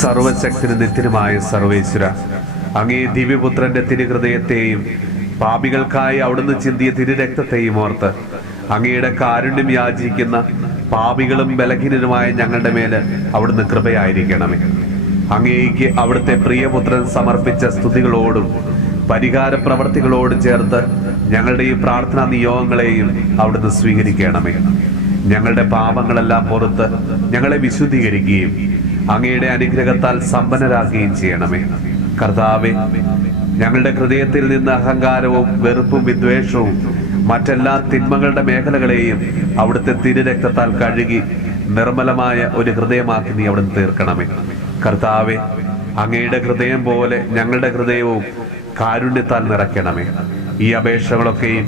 സർവശക്തനും നിത്യനുമായ സർവേശ്വര, അങ്ങേ ദിവ്യപുത്രന്റെ തിരുഹൃദയത്തെയും പാപികൾക്കായി അവിടുന്ന് ചിന്തിയ തിരുരക്തത്തെയും ഓർത്ത് അങ്ങയുടെ കാരുണ്യം യാചിക്കുന്ന പാപികളും ബലഹീനരുമായ ഞങ്ങളുടെ മേല് അവിടുന്ന് കൃപയായിരിക്കണമേ. അങ്ങേക്ക് അവിടുത്തെ പ്രിയപുത്രൻ സമർപ്പിച്ച സ്തുതികളോടും പരിഹാര പ്രവർത്തികളോടും ചേർത്ത് ഞങ്ങളുടെ ഈ പ്രാർത്ഥനാ നിയോഗങ്ങളെയും അവിടുന്ന് സ്വീകരിക്കണമേ. ഞങ്ങളുടെ പാപങ്ങളെല്ലാം പുറത്ത് ഞങ്ങളെ വിശുദ്ധീകരിക്കുകയും അങ്ങയുടെ അനുഗ്രഹത്താൽ സമ്പന്നരാക്കുകയും ചെയ്യണമേ. കർത്താവേ, ഞങ്ങളുടെ ഹൃദയത്തിൽ നിന്ന് അഹങ്കാരവും വെറുപ്പും വിദ്വേഷവും മറ്റെല്ലാ തിന്മകളുടെ മേഖലകളെയും അവിടുത്തെ തിരുരക്തത്താൽ കഴുകി നിർമ്മലമായ ഒരു ഹൃദയമാക്കി നീ അവിടുന്ന് തീർക്കണമേ. കർത്താവേ, അങ്ങയുടെ ഹൃദയം പോലെ ഞങ്ങളുടെ ഹൃദയവും കാരുണ്യത്താൽ നിറയ്ക്കണമേ. ഈ അപേക്ഷകളൊക്കെയും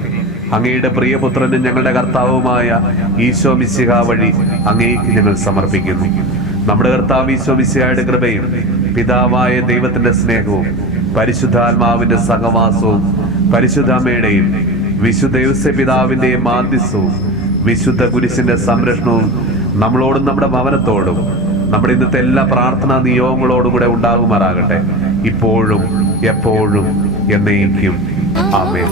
അങ്ങയുടെ പ്രിയപുത്രനും ഞങ്ങളുടെ കർത്താവുമായ ഈശോ മിശിഹ വഴി അങ്ങേക്ക് ഞങ്ങൾ സമർപ്പിക്കുന്നു. നമ്മുടെ കർത്താവ് ഈശോ മിശിഹായുടെ കൃപയും പിതാവായ ദൈവത്തിന്റെ സ്നേഹവും പരിശുദ്ധാത്മാവിന്റെ സഹവാസവും പരിശുദ്ധ അമ്മയുടെയും വിശുദ്ധ ഔസേപ്പ് പിതാവിന്റെയും മാധ്യസ്ഥവും വിശുദ്ധ കുരിശിന്റെ സംരക്ഷണവും നമ്മളോടും നമ്മുടെ ഭവനത്തോടും നമ്മുടെ ഇന്നത്തെ എല്ലാ പ്രാർത്ഥനാ നിയോഗങ്ങളോടും കൂടെ ഉണ്ടാകുമാറാകട്ടെ, ഇപ്പോഴും എപ്പോഴും എന്നേക്കും. ആമേൻ.